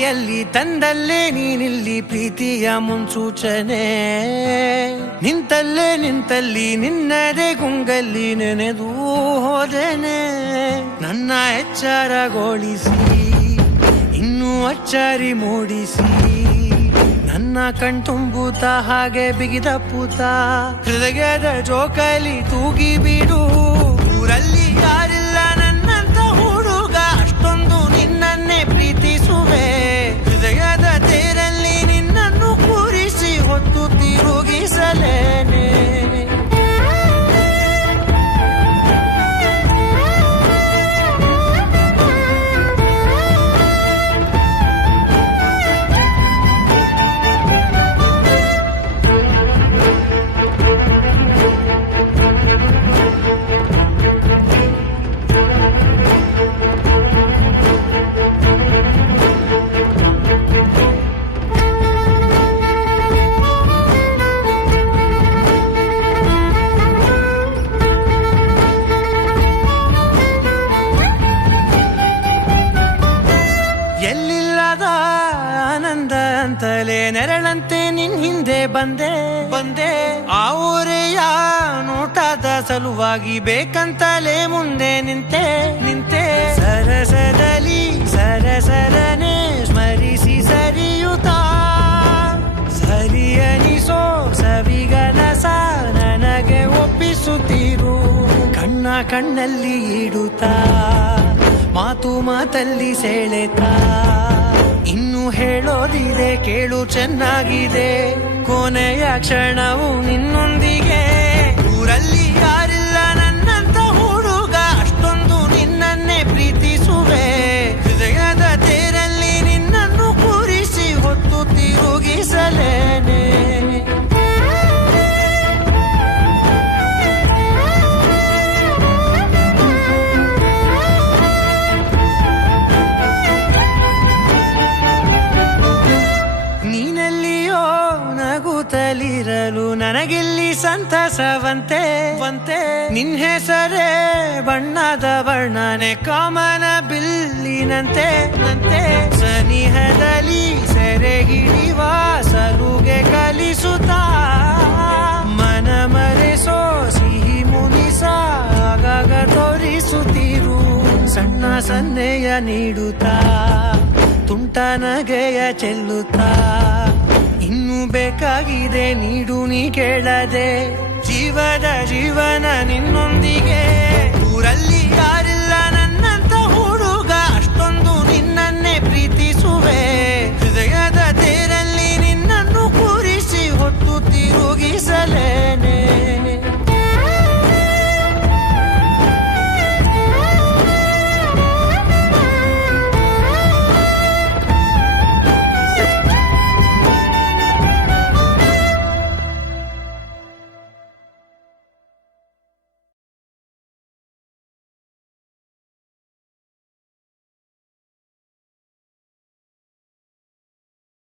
ಕೈಯಲ್ಲಿ ತಂದಲ್ಲೇ ನೀನಿಲ್ಲಿ ಪ್ರೀತಿಯ ಮುನ್ಸೂಚನೆ. ನಿಂತಲ್ಲಿ ನಿನ್ನದೇ ಗುಂಗಲ್ಲಿ ನೆನೆದು ಹೋದೆನೆ. ನನ್ನ ಎಚ್ಚರಗೊಳಿಸಿ ಇನ್ನೂ ಅಚ್ಚರಿ ಮೂಡಿಸಿ, ನನ್ನ ಕಣ್ತುಂಬುತ್ತ ಹಾಗೆ ಬಿಗಿದ ಪೂತ ಹೃದಯದ ಜೋಕಾಲಿ ತೂಗಿ ಬಿಡು. ಊರಲ್ಲಿ ಯಾರಿಲ್ಲ ನನ್ನಂತ ಹುಡುಗ, ಅಷ್ಟೊಂದು ನಿನ್ನನ್ನೇ ಪ್ರೀತಿಸುವೆ. ಹೃದಯದ ತೇರಲ್ಲಿ ನಿನ್ನನ್ನು ಕೂರಿಸಿ ಹೊತ್ತು ತಿರುಗಿಸಲೇನೆ. ಎಲ್ಲಿಲ್ಲದ ಆನಂದ ಅಂತಲೇ ನೆರಳಂತೆ ನಿನ್ ಹಿಂದೆ ಬಂದೆ. ಆ ಊರೆಯ ನೋಟದ ಸಲುವಾಗಿ ಬೇಕಂತಲೇ ಮುಂದೆ ನಿಂತೆ. ಸರಸರನೆ ಸ್ಮರಿಸಿ ಸರಿಯುತ್ತಾ, ಸರಿಯನಿಸೋ ಸವಿಗನಸ ನನಗೆ ಒಪ್ಪಿಸುತ್ತೀರು. ಕಣ್ಣಲ್ಲಿ ಇಡುತ್ತಾ, ಮಾತಲ್ಲಿ ಸೆಳೆತ. ಇನ್ನು ಹೇಳೋದಿದೆ ಕೇಳು ಚೆನ್ನಾಗಿದೆ, ಕೊನೆಯ ಕ್ಷಣವು ನಿನ್ನೊಂದಿಗೆ. ಊರಲ್ಲಿ ಯಾರಿಲ್ಲ ನನ್ನಂತ ಹುಡುಗ, ಅಷ್ಟೊಂದು ನಿನ್ನನ್ನೇ ಪ್ರೀತಿಸುವೆ. ಹೃದಯದ ತೇರಲ್ಲಿ ನಿನ್ನನ್ನು ಕೂರಿಸಿ ಹೊತ್ತು ತಿರುಗಿಸಲೇನೆ. ನಗುತ್ತಲಿರಲು ನನಗಿಲ್ಲಿ ಸಂತಸವಂತೆ. ನಿನ್ ಹೆಸರೇ ಬಣ್ಣದ ವರ್ಣನೆ ಕಾಮನ ಬಿಲ್ಲಿನಂತೆ. ಸನಿಹದಲ್ಲಿ ಸೆರೆ ಹಿಡಿವ ಸಲುಗೆ ಕಲಿಸುತ್ತಾ, ಮನ ಮರೆಸೋ ಸಿಹಿ ಮುನಿಸ ಆಗಾಗ ತೋರಿಸುತ್ತೀರು. ಸಣ್ಣ ಸನ್ನೆಯ ನೀಡುತ್ತಾ, ತುಂಟ ನಗೆಯ ಚೆಲ್ಲುತ್ತಾ. ಇನ್ನು ಬೇಕಾಗಿದೆ ನೀಡು ನೀ ಕೇಳದೆ, ಜೀವನ ನಿನ್ನೊಂದಿಗೆ.